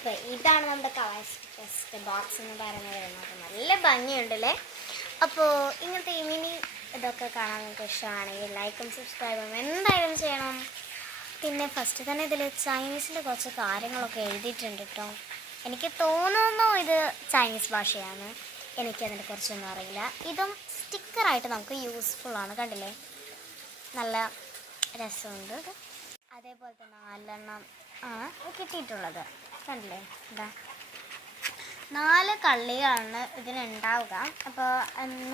അപ്പോൾ ഇതാണ് നമ്മുടെ കളേഴ്സ് ബോക്സ് എന്ന് പറയുന്നത്. നല്ല ഭംഗിയുണ്ടല്ലേ. അപ്പോൾ ഇങ്ങനത്തെ മിനി ഇതൊക്കെ കാണാൻ നിങ്ങൾക്ക് ഇഷ്ടമാണെങ്കിൽ ലൈക്കും സബ്സ്ക്രൈബും എന്തായാലും ചെയ്യണം. പിന്നെ ഫസ്റ്റ് തന്നെ ഇതിൽ ചൈനീസിൽ കുറച്ച് കാര്യങ്ങളൊക്കെ എഴുതിയിട്ടുണ്ട് കേട്ടോ. എനിക്ക് തോന്നുന്നു ഇത് ചൈനീസ് ഭാഷയാണ്. എനിക്കതിനെ കുറിച്ചൊന്നും അറിയില്ല. ഇതും സ്റ്റിക്കറായിട്ട് നമുക്ക് യൂസ്ഫുള്ളാണ്. കണ്ടില്ലേ, നല്ല രസമുണ്ട്. അതേപോലെ തന്നെ 4 ആണ് കിട്ടിയിട്ടുള്ളത്. കണ്ടില്ലേ, എന്താ 4 കള്ളിയാണ് ഇതിനുണ്ടാവുക. അപ്പോൾ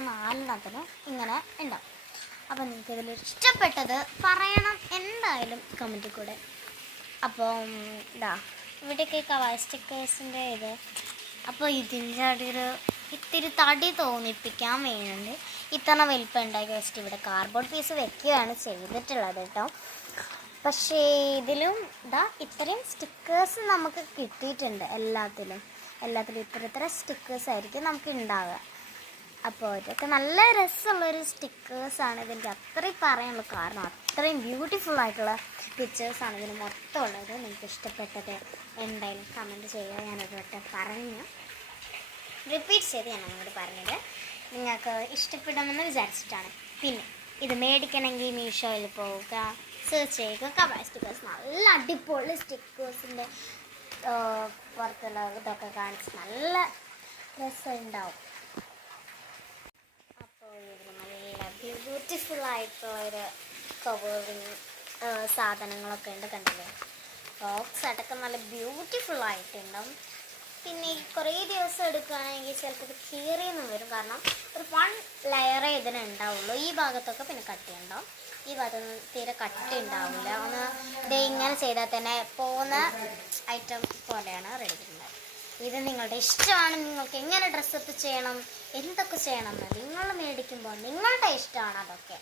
4 ഇങ്ങനെ ഉണ്ടാവും. അപ്പോൾ നിങ്ങൾക്ക് ഇതിൽ ഇഷ്ടപ്പെട്ടത് പറയണം എന്തായാലും കമൻറ്റിൽ കൂടെ. അപ്പോൾ ഇവിടെയൊക്കെ കവായ് സ്റ്റിക്കേഴ്സിൻ്റെ ഇത്. അപ്പോൾ ഇതിൻ്റെ അടിയിൽ ഇത്തിരി തടി തോന്നിപ്പിക്കാൻ വേണ്ടി ഇത്തവണ വലിപ്പം ഉണ്ടാക്കി വെച്ചിട്ട് ഇവിടെ കാർഡ്ബോർഡ് പീസ് വെക്കുകയാണ് ചെയ്തിട്ടുള്ളത് കേട്ടോ. പക്ഷേ ഇതിലും ഇത്രയും സ്റ്റിക്കേഴ്സ് നമുക്ക് കിട്ടിയിട്ടുണ്ട്. എല്ലാത്തിലും ഇത്ര സ്റ്റിക്കേഴ്സ് ആയിരിക്കും നമുക്ക് ഉണ്ടാവുക. അപ്പോൾ ഇതൊക്കെ നല്ല രസമുള്ളൊരു സ്റ്റിക്കേഴ്സാണ്. ഇതിൻ്റെ അത്രയും പറയാനുള്ളൂ. കാരണം അത്രയും ബ്യൂട്ടിഫുൾ ആയിട്ടുള്ള പിക്ചേഴ്സാണ് ഇതിന് മൊത്തം ഉള്ളത്. നിങ്ങൾക്ക് ഇഷ്ടപ്പെട്ടത് എന്തായാലും കമൻറ്റ് ചെയ്യുക. ഞാനതൊക്കെ പറഞ്ഞു റിപ്പീറ്റ് ചെയ്ത് ഞാൻ അങ്ങോട്ട് പറഞ്ഞത് നിങ്ങൾക്ക് ഇഷ്ടപ്പെടുമെന്ന് വിചാരിച്ചിട്ടാണ്. പിന്നെ ഇത് മേടിക്കണമെങ്കിൽ മീഷോയിൽ പോവുക, സെർച്ച് ചെയ്യുക. കവായ് സ്റ്റിക്കേഴ്സ് നല്ല അടിപൊളി സ്റ്റിക്കേഴ്സിൻ്റെ പുറത്തുള്ള ഇതൊക്കെ കാണിച്ച് നല്ല രസമുണ്ടാവും. അപ്പോൾ ഇതിൽ നല്ല ബ്യൂട്ടിഫുള്ളായിട്ടുള്ളൊരു കവറിങ് സാധനങ്ങളൊക്കെ ഉണ്ട്. കണ്ടില്ലേ, ബോക്സ് അടക്കം നല്ല ബ്യൂട്ടിഫുള്ളായിട്ടുണ്ടാവും. പിന്നെ കുറേ ദിവസം എടുക്കുകയാണെങ്കിൽ ചിലപ്പോൾ ഇത് കീറിയെന്നും വരും. കാരണം ഒരു 1 ലെയറേ ഇതിനുണ്ടാവുള്ളൂ. ഈ ഭാഗത്തൊക്കെ പിന്നെ കട്ടിയുണ്ടാവും, ഈ ഭാഗത്ത് തീരെ കട്ടി ഉണ്ടാവില്ല. ഒന്ന് ഇത് ഇങ്ങനെ ചെയ്താൽ തന്നെ പോകുന്ന ഐറ്റം പോലെയാണ് റെഡിക്കുന്നത്. ഇത് നിങ്ങളുടെ ഇഷ്ടമാണ്. നിങ്ങൾക്ക് എങ്ങനെ ഡ്രസ്സപ്പ് ചെയ്യണം, എന്തൊക്കെ ചെയ്യണം എന്ന് നിങ്ങൾ മേടിക്കുമ്പോൾ നിങ്ങളുടെ ഇഷ്ടമാണ് അതൊക്കെ.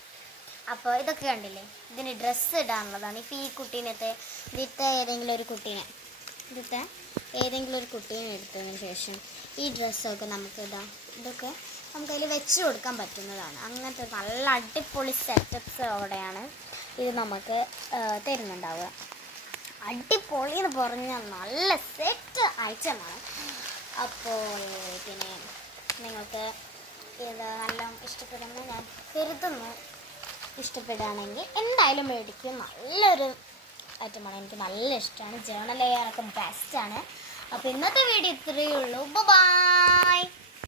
അപ്പോൾ ഇതൊക്കെ കണ്ടില്ലേ, ഇതിന് ഡ്രസ്സ് ഇടാനുള്ളതാണ്. ഇപ്പോൾ ഈ കുട്ടീനത്തെ ഇതിത്തെ ഏതെങ്കിലും ഒരു കുട്ടീനെ എടുത്തതിന് ശേഷം ഈ ഡ്രസ്സൊക്കെ നമുക്ക് ഇതൊക്കെ നമുക്കതിൽ വെച്ച് കൊടുക്കാൻ പറ്റുന്നതാണ്. അങ്ങനത്തെ നല്ല അടിപൊളി സെറ്റപ്സ് അവിടെയാണ് ഇത് നമുക്ക് തരുന്നുണ്ടാവുക. അടിപൊളി എന്ന് പറഞ്ഞാൽ നല്ല സെറ്റ് ഐറ്റമാണ്. അപ്പോൾ പിന്നെ നിങ്ങൾക്ക് ഇത് നല്ല ഇഷ്ടപ്പെടുമെന്ന് ഞാൻ കരുതുന്നു. ഇഷ്ടപ്പെടുകയാണെങ്കിൽ എന്തായാലും മേടിക്കും. നല്ലൊരു ഐറ്റമാണ്, എനിക്ക് നല്ല ഇഷ്ടമാണ്. ജേർണൽ ചെയ്യാനൊക്കെ ബെസ്റ്റാണ്. അപ്പോൾ ഇന്നത്തെ വീഡിയോ ഇത്രയേ ഉള്ളൂ. ബൈ.